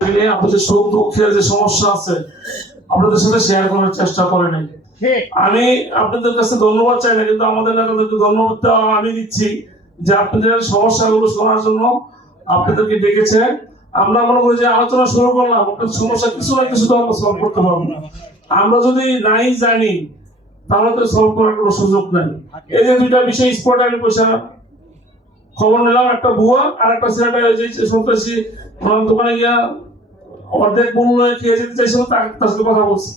আপনাদের দুঃখের যে সমস্যা আছে আপনাদের সাথে শেয়ার করার চেষ্টা করে নাই আমি আপনাদের কাছে ধন্যবাদ চাই না কিন্তু আমাদের নেতাদেরকে ধন্যবাদ আমি দিচ্ছি যে আপনাদের সমস্যাগুলো শোনার জন্য আপনাদেরকে ডেকেছে। আমরা মনে করি যে আলোচনা শুরু করলাম আপনাদের সমস্যা কিছু না কিছু তো আমরা সলভ করতে পারব না। আমরা যদি নাই জানি তাহলে তো সলভ করার কোনো সুযোগ নাই। এই যে দুইটা বিষয় স্পটে আমি পয়সা খবর নিলাম একটা ভুয়া আর একটা ছেলেটা ওই যে সন্ত্রাসী দোকানে গিয়া অর্ধেক মূল্য খেয়ে যেতে চাইছিল, তার সাথে কথা বলছি।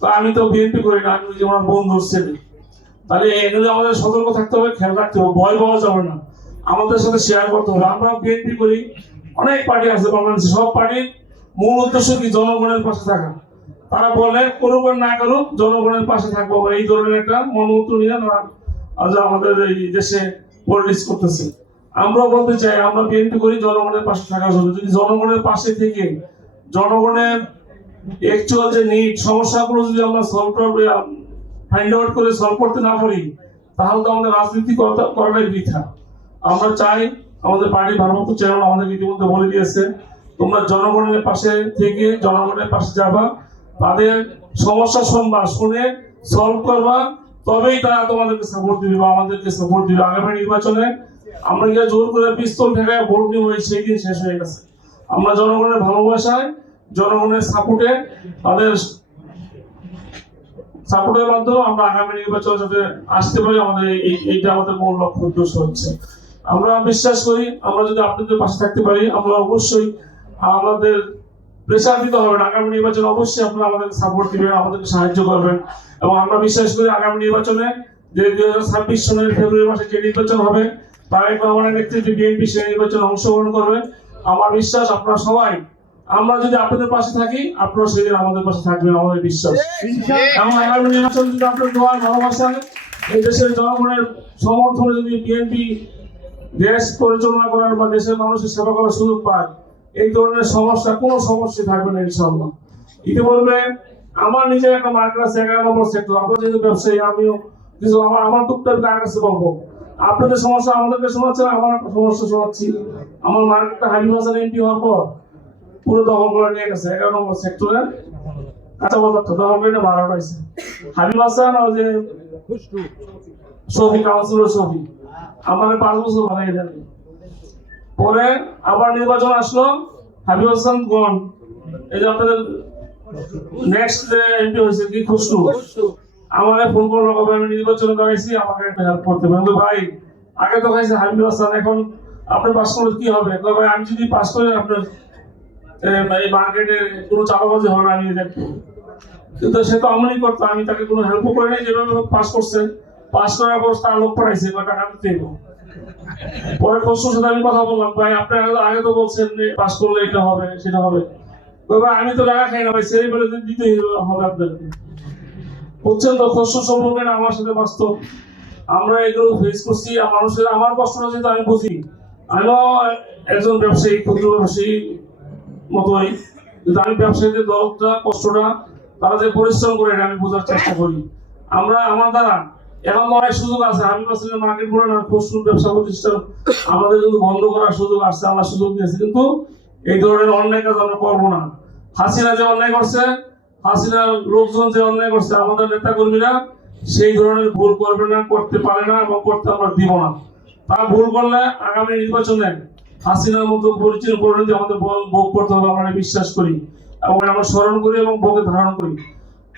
তো আমি তো বিএনপি করি না, আমি ওই যে আমার বন্ধুর ছেলে তাহলে এগুলো আমাদের সতর্ক থাকতে হবে, খেয়াল রাখতে হবে, ভয় পাওয়া যাবে না। আমাদের সাথে শেয়ার করতে হবে। আমরা বিএনপি করি, অনেক পার্টি আছে বাংলাদেশে, সব পার্টির মূল উদ্দেশ্য কি? জনগণের পাশে থাকা। তারা বলে, করুক না করুক, জনগণের পাশে থাকব। এই ধরনের একটা মনোমত নিয়ে আজ আমাদের এই দেশে পলিটিক্স করতেছে। আমরা বলতে চাই, আমরা বিএনপি করি, জনগণের পাশে থাকার জন্য। যদি জনগণের পাশে থেকে জনগণের অ্যাকচুয়াল যে নিড সমস্যাগুলো যদি আমরা সলভ করবে ফাইন্ড আউট করে সলভ করতে না পারি, তাহলে তো আমাদের রাজনীতি করাটা- করাটাই বৃথা। আমরা চাই আমাদের পার্টির ভারপ্রাপ্ত চেয়ারম্যান আমাদের ইতিমধ্যে বলে দিয়েছে, তোমরা জনগণের পাশে থেকে, জনগণের পাশে যাবা, তাদের সমস্যা শুনবা, শুনে সলভ করবা, তবেই তারা তোমাদেরকে সাপোর্ট দিবে বা আমাদেরকে সাপোর্ট দিবে আগামী নির্বাচনে। আমরা গিয়ে জোর করে পিস্তল ঠেকায় ভোট নিব সেই দিন শেষ হয়ে গেছে। আমরা জনগণের ভালোবাসায় জনগণের সাপোর্টে তাদের সাপোর্টের মাধ্যমে আমরা আগামী নির্বাচনে যাতে আসতে পারি। আমাদের এই এইটা আমাদের মূল লক্ষ্য, উদ্দেশ্য হচ্ছে। আমরা বিশ্বাস করি, আমরা যদি আপনাদের পাশে থাকতে পারি, আমরা অবশ্যই আমাদের প্রেশার দিতে হবে। আগামী নির্বাচনে অবশ্যই আপনারা আমাদের সাপোর্ট দিবেন আমাদেরকে সাহায্য করবেন। এবং আমরা বিশ্বাস করি, আগামী নির্বাচনে যে দুই হাজার ছাব্বিশ সনের ফেব্রুয়ারি মাসে যে নির্বাচন হবে তারেক রহমানের নেতৃত্বে বিএনপি সেই নির্বাচনে অংশগ্রহণ করবে। আমার বিশ্বাস আপনারা সবাই আমরা যদি আপনাদের পাশে থাকি আপনারা সেদিন আমাদের পাশে থাকবেন আমাদের বিশ্বাস। এবং আগামী নির্বাচন যদি আপনার দোয়ার ভালোবাসায় এই দেশের জনগণের সমর্থনে যদি বিএনপি দেশ পরিচালনা করার বা দেশের মানুষের সেবা করার সুযোগ পায় এই ধরনের সমস্যা কোনো সমস্যা থাকবে না ইনশাল্লাহ ইতিপূর্বে আমার নিজের একটা মার্কেট আছে এগারো নম্বর সেক্টর আপনার যেহেতু ব্যবসায়ী আমিও কিছু আমার আমার টুকটাক কার কাছে বলব? আপনাদের সমস্যা আমাদেরকে শোনাচ্ছেন আমার একটা সমস্যা শোনাচ্ছি। আমার মার্কেটটা হাবিব হাসান এমপি হওয়ার পর পুরো দখল করে নিয়ে গেছে, এগারো নম্বর সেক্টরে কাঁচা বাজারটা দখল করে হাবিব হাসান ওই যে সফি কাউন্সিলর সফি পাঁচ বছর পরে আবার নির্বাচন আসলো, হাবিব হাসান গন এই যে আপনাদের নেক্সট যে এমপি হয়েছে, কি খুশনু? আমাকে ফোন করল আমি নির্বাচনে দাঁড়াইছি আমাকে একটা হেল্প করতে আমি ভাই, আগে তো খাইছে হাবিব হাসান, এখন আপনি পাস করলে কি হবে? ভাই, আমি যদি পাস করি, আপনার এই মার্কেটে কোনো চাপাবাজি হবে না, আমি দেখব কিন্তু সে তো আমলই করতো, আমি তাকে কোনো হেল্প করে নাই, যেভাবে পাস করছে। পাস করার পর তার লোক পড়াইছে বা টাকা দিতে পরে খসরুর সাথে আমি কথা বললাম, ভাই, আপনি আগে- তো বলছেন পাস করলে এটা হবে, সেটা হবে। আমি তো টাকা খাই না, ভাই, সেই বলে দিতে হবে আপনাকে। বুঝছেন তো খসরু সম্পর্কে না আমার সাথে বাস্তব আমরা এগুলো ফেস করছি, আর মানুষের আমার কষ্টটা যেহেতু আমি বুঝি। আমিও একজন ব্যবসায়ী, ক্ষুদ্র ব্যবসায়ী মতোই। কিন্তু আমি ব্যবসায়ীদের দরদটা কষ্টটা, তারা যে পরিশ্রম করে এটা আমি বোঝার চেষ্টা করি। আমরা, আমার দ্বারা এখন তো অনেক সুযোগ আছে। আমি আসলে মার্কেট করে না খুচরো ব্যবসা প্রতিষ্ঠান আমাদের কিন্তু বন্ধ করার সুযোগ আসছে, আমরা সুযোগ দিয়েছি। কিন্তু এই ধরনের অন্যায় কাজ আমরা করব না। হাসিনা যে অন্যায় করছে, হাসিনার লোকজন যে অন্যায় করছে, আমাদের নেতা কর্মীরা সেই ধরনের ভুল করবে না, করতে পারে না এবং করতে আমরা দিব না। তারা ভুল করলে আগামী নির্বাচনে হাসিনার মতো পরিচয় পরিণতি আমাদের ভোগ- করতে হবে, আমরা বিশ্বাস করি এবং আমরা স্মরণ করি এবং ভোগে ধারণ করি।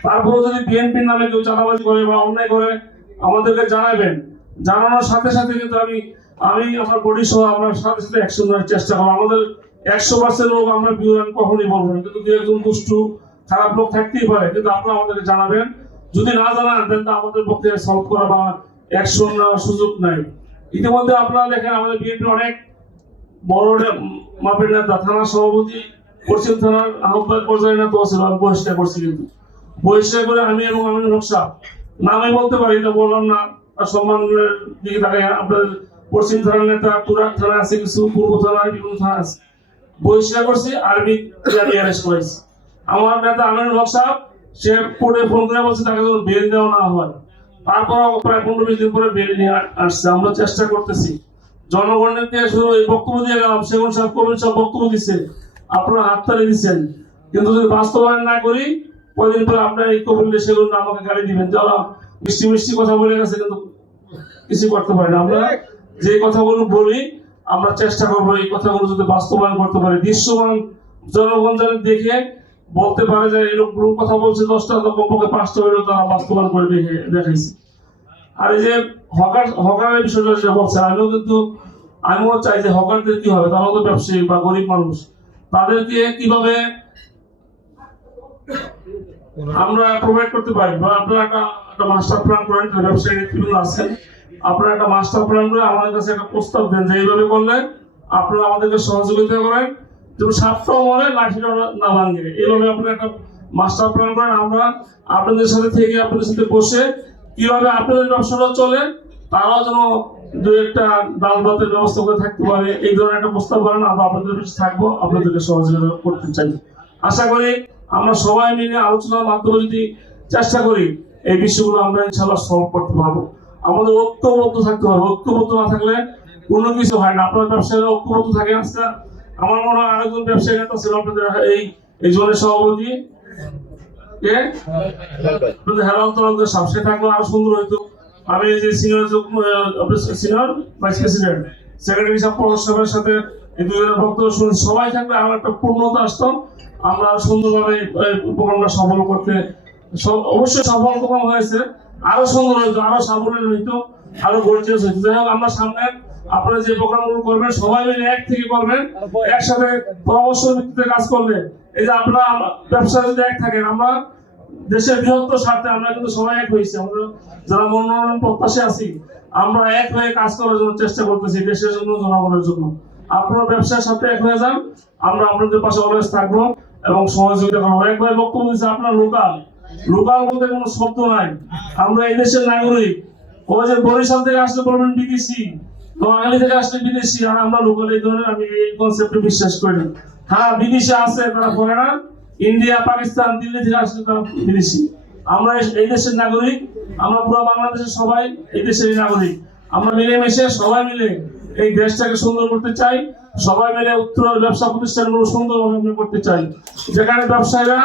তারপরে যদি বিএনপির নামে কেউ চাঁদাবাজি করে বা অন্যায় করে, আমাদেরকে জানাবেন। জানানোর সাথে সাথে কিন্তু আমি আমি আমার বডি সহ আমরা সাথে সাথে অ্যাকশন নেওয়ার চেষ্টা করব। আমাদের একশো পার্সেন্ট লোক আমরা বিউরান কখনই বলব না। কিন্তু দু একজন দুষ্টু, খারাপ লোক থাকতেই পারে, কিন্তু আপনারা আমাদেরকে জানাবেন। যদি না জানান তাহলে আমাদের পক্ষে সলভ করা বা অ্যাকশন নেওয়ার সুযোগ নাই। ইতিমধ্যে আপনারা দেখেন আমাদের বিএনপি অনেক সভাপতি থানার বহিষ্কার করে আমি বলতে পারি কিছু, পূর্ব বিভিন্ন থানা আছে। করছি করেছি। আমার সে ফোন করে বলছে, তাকে দেওয়া না হয়। তারপর প্রায় পনেরো পরে আসছে। আমরা চেষ্টা করতেছি। জনগণকে শুধু এই বক্তব্য দিয়ে গেলাম সেগুন সাহেব কবির সাহেব বক্তব্য আপনারা দিচ্ছেন। কিন্তু যদি বাস্তবায়ন না করি পরে আপনার এই সেগুলো আমাকে গালি দিবেন। মিষ্টি মিষ্টি কথা বলে গেছে, কিন্তু কিছু করতে পারি না। আমরা যে কথাগুলো বলি, আমরা চেষ্টা করব এই কথাগুলো যদি বাস্তবায়ন করতে পারি। দৃশ্যমান জনগণ যেন দেখে বলতে পারে যে লোকগুলো কথা বলছে, দশটা কমপক্ষে পাঁচটা তারা বাস্তবায়ন করে দেখে দেখাইছে। আর এই যে হকার হকারের বিষয়টা আমিও কিন্তু, আমিও চাই যে হকারদের কি হবে? তারাও তো ব্যবসায়ী বা গরিব মানুষ। তাদেরকে কীভাবে আমরা প্রোভাইড করতে পারি? বা আপনারা একটা একটা মাস্টার প্ল্যান করেন ব্যবসায়ী নেতৃবৃন্দ আছেন, আপনারা একটা মাস্টার প্ল্যান করে আমাদের কাছে একটা প্রস্তাব দেন যে এইভাবে করলে আপনারা আমাদেরকে সহযোগিতা করেন। যেমন মরে লাঠিটা না ভাঙে এইভাবে আপনারা একটা মাস্টার প্ল্যান করেন। আমরা আপনাদের সাথে থেকে আপনাদের সাথে বসে কীভাবে আপনাদের ব্যবসাটা চলে, তারাও যেন দু একটা ডাল ভাতের ব্যবস্থা করে থাকতে পারে, এই ধরনের একটা প্রস্তাব করেন, আমরা আপনাদের পিছনে থাকব, আপনাদেরকে সহযোগিতা করতে চাই। আশা করি আমরা সবাই মিলে আলোচনার মাধ্যমে যদি চেষ্টা করি, এই বিষয়গুলো আমরা ইনশাল্লাহ সলভ করতে পারব। আমাদের ঐক্যবদ্ধ থাকতে হবে। ঐক্যবদ্ধ না থাকলে কোনো কিছু হয় না। আপনার ব্যবসায়ীরা ঐক্যবদ্ধ থাকে আজকে। আমার মনে হয় আরেকজন ব্যবসায়ী নেতা ছিল আপনাদের এই এই জোনের সভাপতি। কে? থাকলে আরও সুন্দর হইতো। আমি যে senior senior vice president secretary সাহেব সাহেবের সাথে এই দুজনের বক্তব্য শুনে সবাই থাকলে একটা পূর্ণতা আসতো। আমরা সুন্দরভাবে প্রোগ্রামটা সফল করতে অবশ্যই সফল প্রোগ্রাম হয়েছে। আরও সুন্দর হইতো আরও সাবলীল হইতো আরও গর্জিয়াস হইতো। যাই হোক আমরা সামনে আপনারা যে প্রোগ্রামগুলো করবেন, সবাই মিলে এক থেকে করবেন। একসাথে পরামর্শ ভিত্তিতে কাজ করলে। এই যে আপনারা ব্যবসা যদি এক থাকেন, আমরা দেশের বৃহত্তর স্বার্থে আমরা কিন্তু সবাই এক হয়েছি। আমরা যারা মনোনয়ন প্রত্যাশী আছি, আমরা এক হয়ে কাজ করার জন্য চেষ্টা করতেছি, দেশের জন্য, জনগণের জন্য। আপনারা ব্যবসার সাথে এক হয়ে যান, আমরা আপনাদের পাশে অলওয়েজ থাকব এবং সহযোগিতা করব। একবার বক্তব্য দিচ্ছে, আপনার লোকাল। লোকাল বলতে কোনো শব্দ নাই। আমরা এই দেশের নাগরিক। ও যে বরিশাল থেকে আসলে বলবেন বিদেশি নোয়াখালী থেকে আসলে বিদেশি, আর আমরা লোকাল এই ধরনের, আমি এই কনসেপ্টে বিশ্বাস করি হ্যাঁ বিদেশি আছে, তারা করে না। ইন্ডিয়া, পাকিস্তান, দিল্লি থেকে আসলে তারা বিদেশি। আমরা এই দেশের নাগরিক, আমরা পুরো বাংলাদেশের সবাই এই দেশের নাগরিক। আমরা মিলেমিশে সবাই মিলে এই দেশটাকে সুন্দর করতে চাই। সবাই মিলে উত্তর ব্যবসা প্রতিষ্ঠানগুলো সুন্দরভাবে আমরা করতে চাই। যেখানে ব্যবসায়ীরা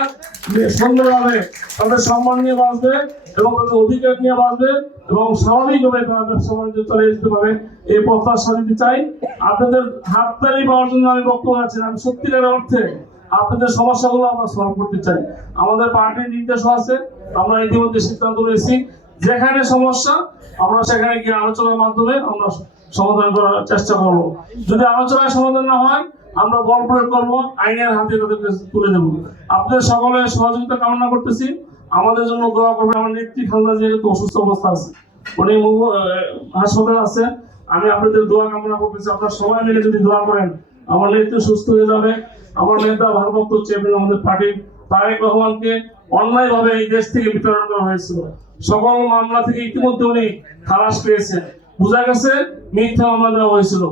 সুন্দরভাবে তাদের সম্মান নিয়ে বাঁচবে এবং তাদের অধিকার নিয়ে বাঁচবে এবং স্বাভাবিকভাবে তারা ব্যবসা বাণিজ্য চালিয়ে যেতে পারে, এই প্রত্যাশা দিতে চাই। আপনাদের হাততালি পাওয়ার জন্য আমি বক্তব্য আছি আমি সত্যিকার অর্থে আপনাদের সমস্যাগুলো আমরা সলভ করতে চাই। আমাদের পার্টির নির্দেশও আছে, আমরা ইতিমধ্যে সিদ্ধান্ত নিয়েছি। যেখানে সমস্যা, আমরা সেখানে গিয়ে আলোচনার মাধ্যমে আমরা সমাধান করার চেষ্টা করব। যদি আলোচনায় সমাধান না হয়, আমরা বল প্রয়োগ করব, আইনের হাতে তাদেরকে তুলে দেবো। আপনাদের সকলের সহযোগিতা কামনা করতেছি। আমাদের জন্য দোয়া করবেন। আমার নেত্রী খালদা যেহেতু অসুস্থ অবস্থা আছে, উনি হাসপাতাল আছে। আমি আপনাদের দোয়া কামনা করতেছি। আপনারা সবাই মিলে যদি দোয়া করেন, আমার নেত্রী সুস্থ হয়ে যাবে। আমার নেতা, ভারপ্রাপ্ত চেয়ারম্যান আমাদের পার্টির তারেক রহমানকে অন্যায়ভাবে এই দেশ থেকে বিতরণ করা হয়েছিল। সকল মামলা থেকে ইতিমধ্যে উনি খালাস পেয়েছেন। বোঝা গেছে মিথ্যা মামলা দেওয়া হয়েছিল।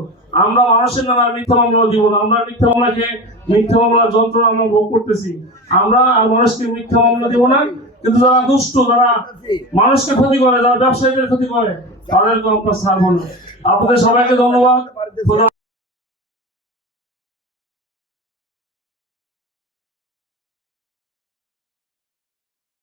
আমরা মানুষের আর মিথ্যা মামলা দিব না। আমরা মিথ্যা মামলাকে মিথ্যা মামলা যন্ত্র আমরা ভোগ করতেছি। আমরা আর মানুষকে মিথ্যা মামলা দিব না। কিন্তু যারা দুষ্ট, যারা মানুষকে ক্ষতি করে, যারা ব্যবসায়ীদের ক্ষতি করে তাদেরকে আমরা ছাড়বো না। আপনাদের সবাইকে ধন্যবাদ।